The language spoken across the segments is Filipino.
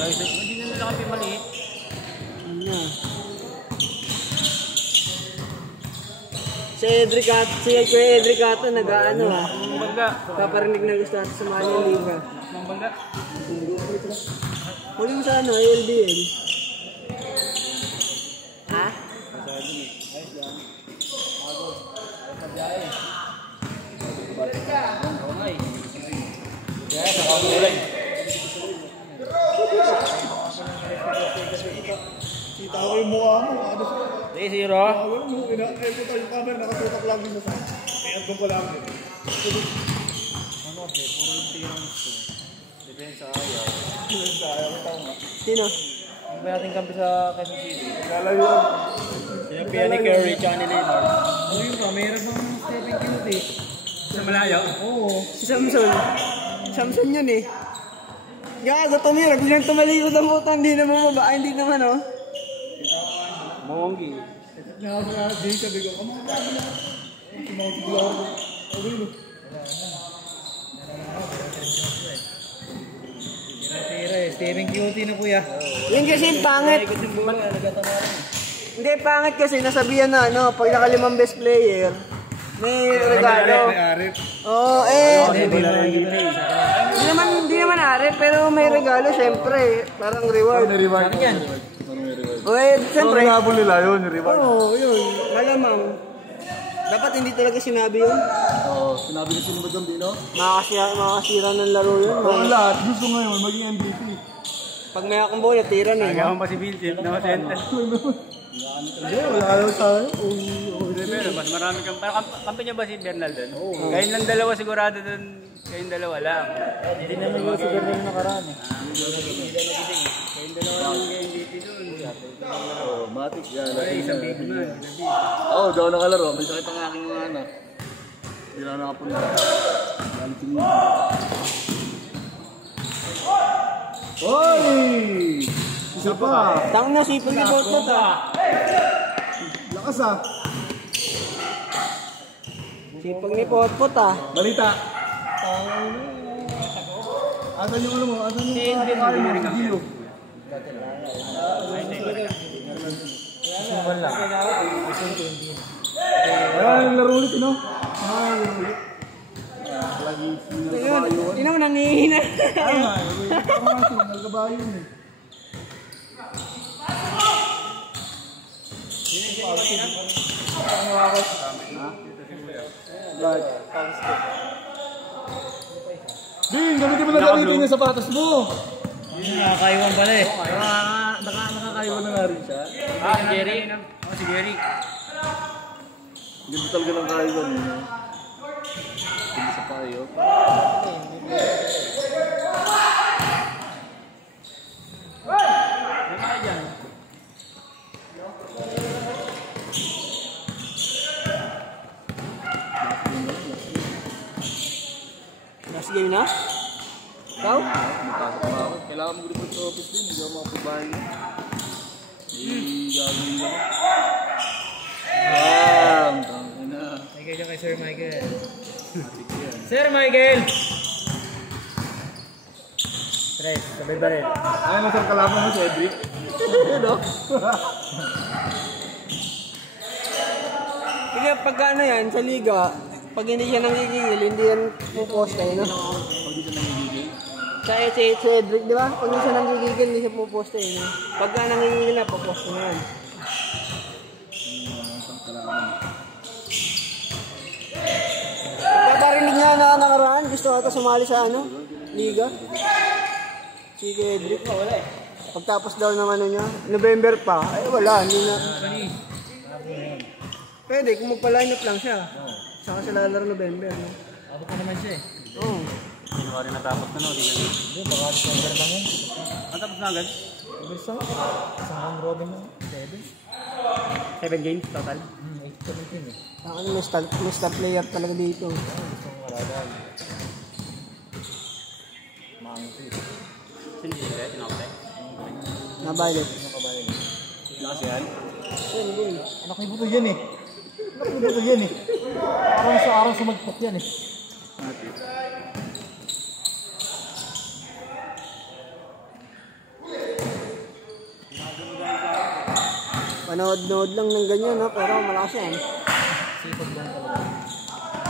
Hindi na nila kami maliit. Si Kuya Edric Ato nag-ano ha. Bangga. Paparinig na gusto natin sumali ng liga. Bangga. Huli mo sa ano, ALBL. Ha? Kita ko yung mukha mo. 3-0. Ito tayo yung camera, nakatutak lang din sa aircon ko lang. Ano kasi, puro yung tirang gusto. Depensa ayaw. Depensa ayaw, tao nga. Sino? Ano ba natin kampi sa Quezon City? Kala yun. Sinapian ni Curry, tsaka ni Neymar. Ano yun ba? Mayroon bang Stephen Curry? Sa malayo? Oo. Si Samson. Samson yun eh. Gago, tumira. Bilang tumalikod ang puta, hindi naman mababa. Hindi naman oh. Monggi. Di sabi ko, kamang tayo na. Tumawag ako. Okay no. Stephen Curry na kuya. Yun kasi pangit. Hindi, pangit kasi nasabihan na ano, pag nakalimang best player, may regalo. Oo, hindi naman Arif, pero may regalo syempre. Parang reward. May reward yan. Siyempre. Ang nila yun, reward. Oo, yun. Malamang. Dapat hindi talaga sinabi yun. Oo, sinabi na sino ba dyan, Bino? Makakasira ng laro yun. Oo, lahat. Gusto ngayon, maging MVP. Pag may akong bola, tira na. Nagawan pa si Vincent na masenta. Hindi, wala lang tayo. Pero mas marami kang... Kampi niya ba si Bernal doon? Oo. Kayong lang dalawa sigurado doon. Kayong dalawa lang. Hindi naman yung si Bernal nakaraan eh. Kayong dalawa lang yung MVP doon. Oo, matik yan. Ay, isang big na. Oo, daw nakalaro. May sakit ang aking mga anak. Hindi na nakapunta. Hoy! Isa pa! Tang na, sipag ni Botlot ah. Lakas ah! Sipag ni Potpot ah. Balita! Asan yung ano mo? Asan yung mga Gilo? Ayan, laro ulit, no? Laro ulit. Lagi sinagabayo. Hindi naman nangihina. Sinagabayo yun eh. Din, gamitin mo na gamitin yung sapatos mo. Nakakaiwan pala eh. Nakakaiwan na nga rin siya. Si Gary. Si Gary. Hindi talaga ng kaiwan eh. Hindi sa payo. Last game na? Ikaw? Kailangan mo report sa office din. Hindi ako makapabahay na. Gagawin lang. Tangin na. Thank you kay Sir Michael. Sir Michael! Tres, sabay ba rin? Ay, masarap kalaman mo si Edric. Yun o. Kaya pagka ano yan, sa liga, pag hindi siya nanggigigil, hindi yan puposta yun, no? Pag di siya nangigigil. Sa Edric, di ba? Pag hindi siya nanggigigil, hindi siya puposta yun, no? Pagka nanggigigil na, puposta na yan. Masarap kalaman. Pagpaparinig nga na nakaraan, gusto ata sumali sa ano? Liga. Si Edric. Wala eh. Pagtapos daw ng ano niya, November pa. Ay wala, hindi na. Pwede, kung magpa-line up lang siya. Saka siya lalaro November, no? Ako pa naman siya eh. Oo. Hindi ko rin natapos na no? Hindi, baka December lang yun. Natapos na agad? Isa? Isang robin mo? 7 games total? 8-17 eh. Ang ano, may star player talaga dito. Gusto kong maradal. Mangsit. Hindi sila, tinapay. Nabayad. Lakas yan? Anak ni Buto yan eh. Anak ni Buto yan eh. Araw sumagpot yan eh. Panood-nood lang ng ganyan, no? Pero malakas yan.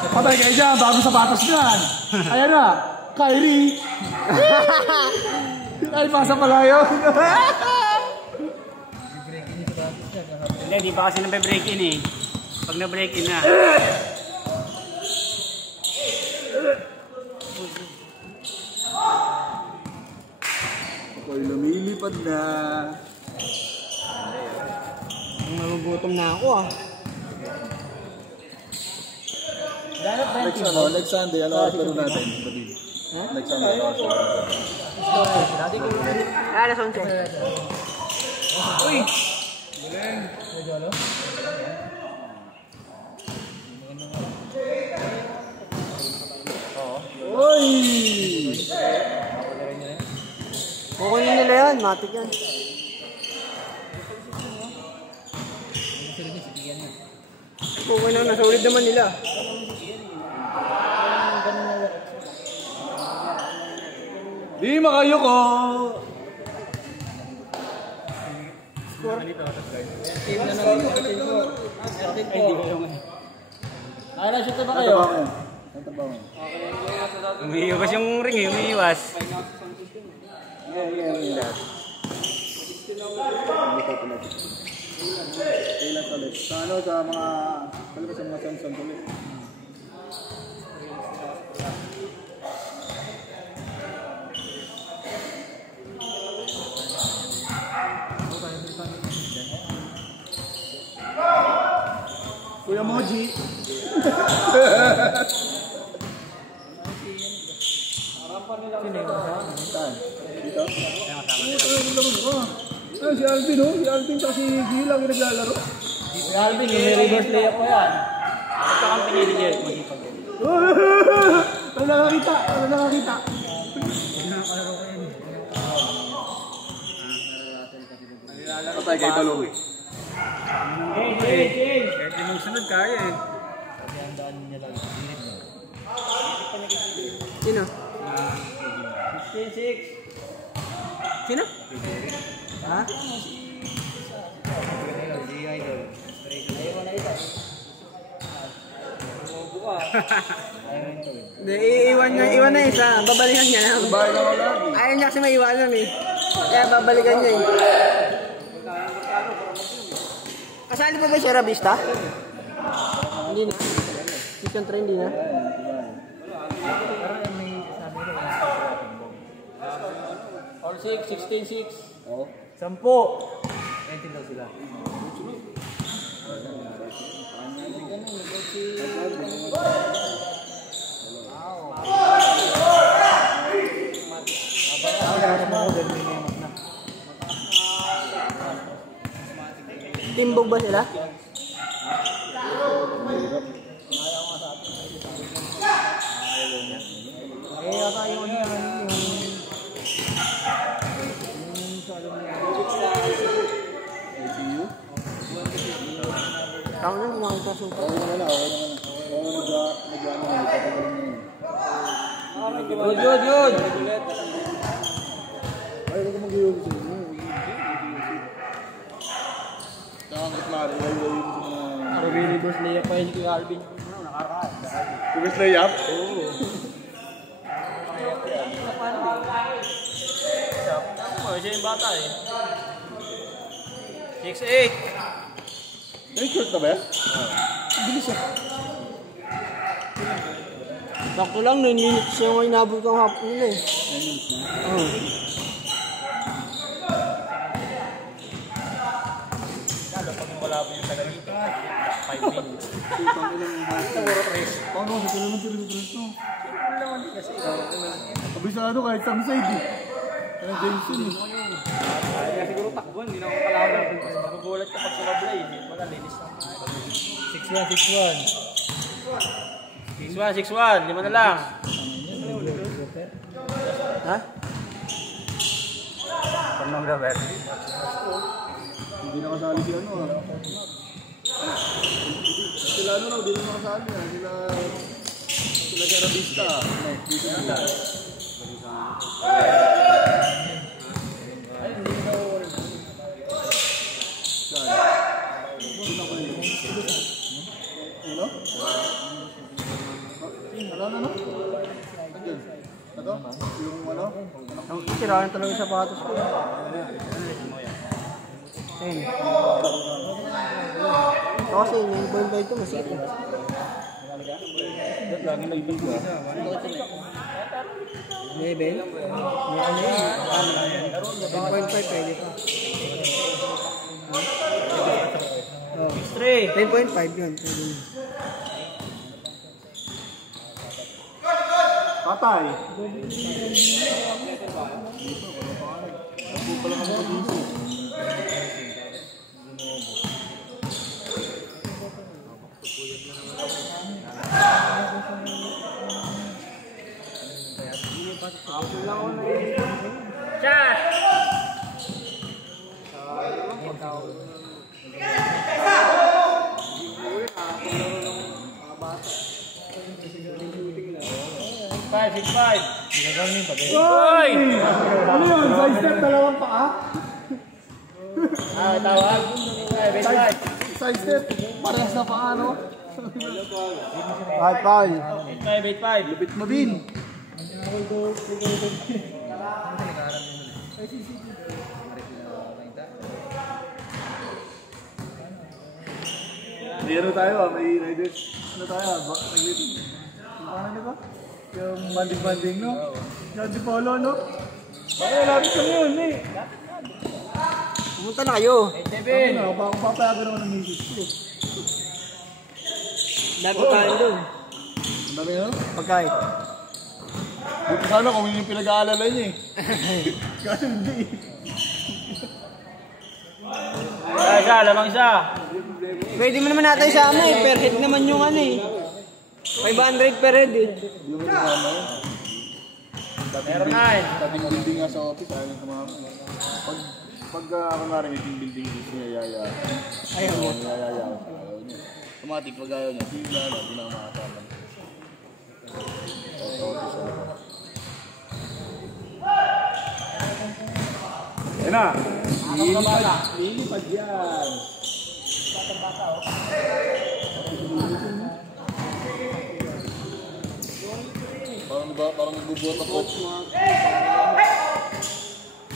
Patay kayo dyan, bagong sapatos dyan. Ayan na, Kyrie. Ay, pasa pala yun. Hindi, di pa kasi nabe-break in eh. Pag na-break in na. Ako'y lumilipad na. Nagugutom na ako, ah. Next Sunday, ano oras laro natin? Next Sunday, ano oras laro natin? Alas 11. Uy! Uy! Kukunin nila yan, matik yan. Kukunin na, nasa ulit naman nila. Di makayo ko! Umiiwas yung ring eh, umiiwas. Sa ano, sa mga Samsung ulit. Kuya Moji. Dito? Si Alvin, oh. Si Alvin kasi Gilang yung naglalaro. Si Alvin, yung reverse layup ko yan. Ito kang pinili niya. Wala nakakita. Wala nakakita. Patay kay Balong. Kahit yung magsunod kaya eh. Sino? 16-6. Sino? Ha? Hindi, iwan na isa. Babalikan niya na. Ayaw niya kasi maiwanan eh. Kaya babalikan niya eh. Kasali pa ba si Rabista? Hindi na. Season 3 hindi na. All 6, 16-6. Oh. 10. 20 daw sila. Timbog ba sila? Tama na, kumakita sa suka. Yun! Ayaw ko mag-iwag sa inyo. Nakangkot lari. Ayaw ko sa mga... Reverse layup pa yun si Alvin. Reverse layup? Oo. Siya yung bata eh. 6-8. May short na ba yan? Bilis ah. Sakto lang, 9 minutes yung inabot ang hapon nila eh. 9 minutes na? Oo. Lalo pag wala po yung taga dito. 5 minutes. Tutang ilang hapon. Paano kasi naman sila sa dress no? Kabisado kahit sa side eh. Kaya Jason eh. Kaya siguro takbo, hindi na ako kalaban. Magugulat ka pag sumablay. Wala, linis lang. 6-1. 6-1. 5 na lang. Ha? Pernong Robert. Hindi nakasali si ano ah. Sila ano raw, hindi na nakasali ah. Sila Garabista. Dito na. Saan? sira na talaga yung sapatos ko. 10. Kasi 9.5 ito, masikip. Lagi na ibig ba? 11? May ano yun? 10.5 pwede pa. 10.5 yun. Patay. Shot! Five, 6'5". Hoy! Ano yun? Side step, dalawang paa? Tawag. Side step, parehas na paa, no? Paul. 8'5". Lupit mo din. May ano tayo may riders. Ano tayo? Nag-meeting. Ano ba? Yung banding-banding, no? Yung di polo, no? Bakit lapit kami yun, eh? Pumunta na kayo. Ano, baka papayagan ako ng misis ko. Dami tayo doon. Ang dami yun? Pagkain. Buti sana kung yun yung pinag-aalala niya, eh. Kasi hindi, eh. Lamang isa. Pwede mo naman natin isama eh. Per head naman yung ano eh. 500 per head eh. Meron 9. Dating building nga sa office, ayaw sa mga... Pag kunwari may team building dito niya, yaya. Ayaw mo. Yaya. Ayaw niya. Automatic, pag ayaw niya, hindi na makasama. Ayun na! Lilipad yan! Parang nagbubuhat ako.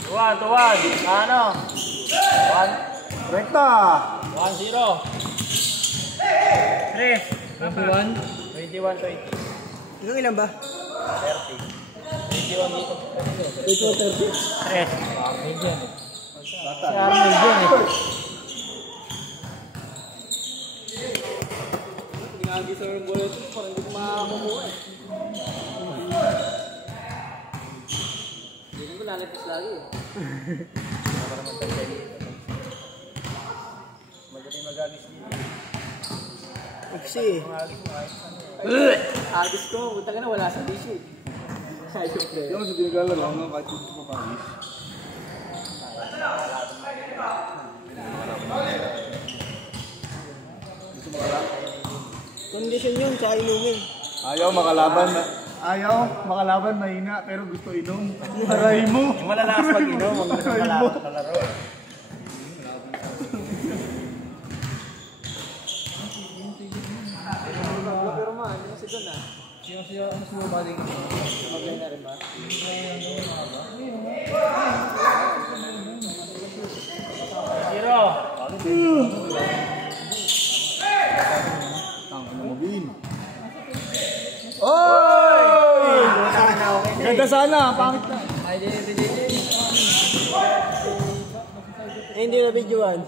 2-1. Ano? 1. Rekta! 1-0. 3. 21. Ilang ilan ba? 21 dito. Ito 30. 3. Arnold yan eh. Bata. Si Arnold yan eh. Ginagi sa mga bola ito, parang hindi ko makakuha eh. Hindi ko lalipis lagi eh. Para naman tayo dito. Magaling mag-agis dito. Iksi eh. Agis ko, punta ka na wala sa tissue. Ayaw ko eh. Yung sa ginagala lang ng kahit gusto mo pangis. Kondisyon yun, tsaka inumin. Ayaw makalaban mahina pero gusto inom. Aray mo. Yung malalakas pag-inom, huwag mo malalakas na laro. Pero ma, ano kasi doon ah? Ano ba din? Magay na rin ba? Zero. Ano mo bin? Oy! Ganda sana, pangit na. Hindi na videoan.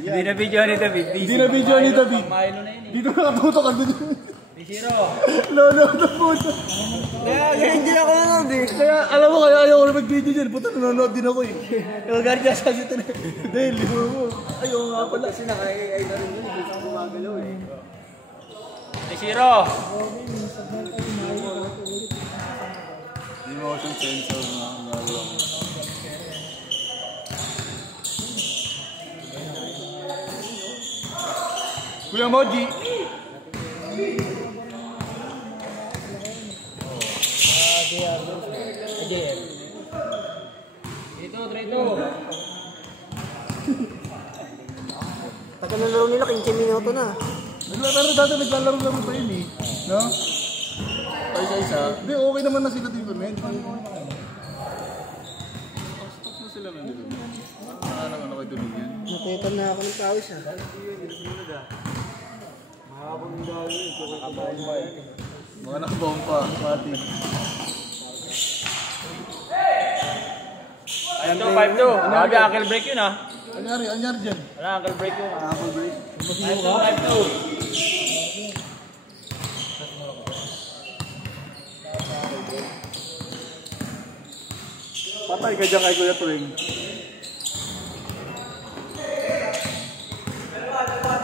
Hindi na video ni David. Hindi na video ni David. Milo na yun eh. Dito nakatutok ka dun. Zero. Lolo na puto. Kaya hindi ako nanonood eh. Kaya alam mo kaya ayaw ko na mag-video dyan. Puta nanonood din ako eh. Yung gari ka sa ito na. Dahil limo mo. Ayaw nga pala. Kasi nakakay na rin yun, hindi ko gumagalaw eh. Zero. Motion sensor na nagawa mo. Kuya Moji. Ito, Trito. Tagal na laro nila, 15 minuto na. Pero dati naglalaro-laro pa yun eh. No? Isa-isa. Hindi, okay naman na sila dito, men. tunog yan. Nakitan na ako ng pawis ha. Mga nakabawang pa, pati. Ayan to, 5-2. Grabe, ankle break yun ah. Anyari dyan. Wala, ankle break yun. Apple break. 5-2. Patay ka dyan kay Kuya Tuwing.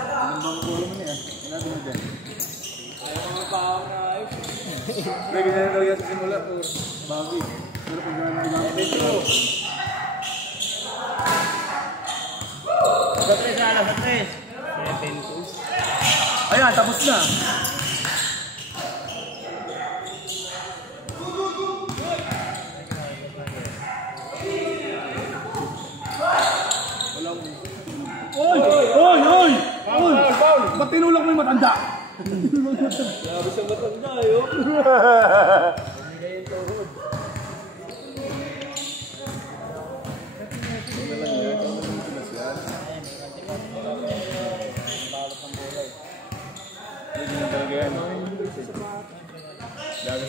Anong bang kulo mo niya? Sinabi mo dyan. Ayaw mga pahawak na ayos. May ganyan na talaga sa simula. Bago eh. Pero pag gano'n na lang. Sa 3 sana, sa 3. 7-2. Ayan, tapos na. Oy! Ba't tinulak mo yung matanda? Grabe siya matanda yun.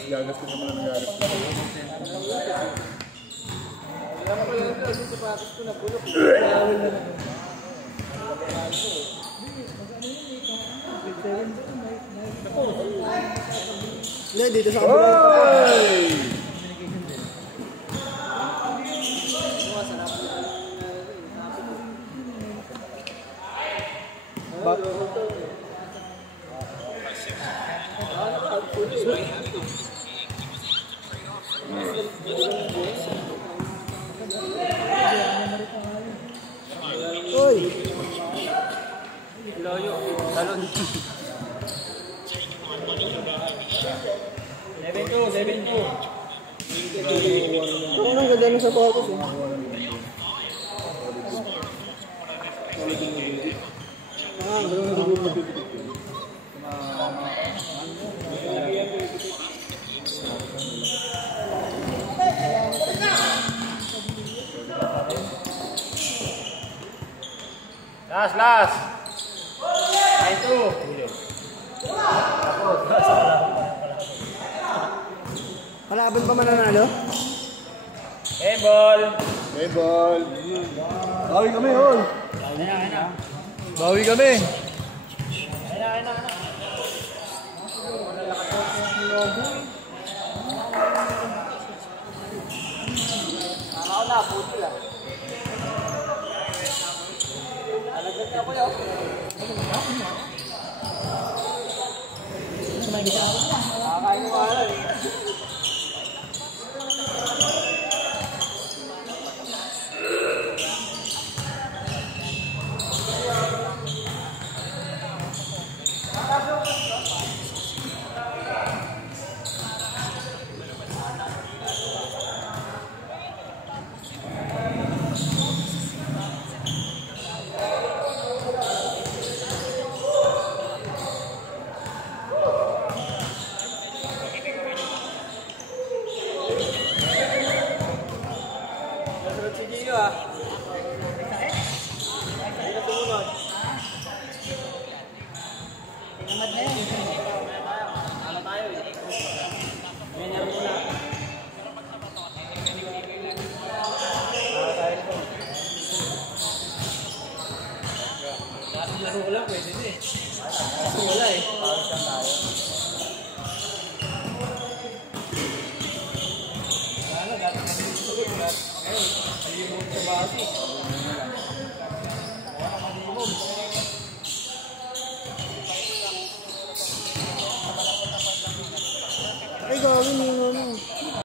Gagas ko naman ang gagas. Hindi, dito sa kabila. Uy! Layo. Talon. 7-2. Ako nang ganda ng sapatos eh. Last. 9-2. Kalaban pa mananalo? Ball. Hey, ball. Bawi kami, hol. Bawi kami. Laro ko lang, pwede din eh.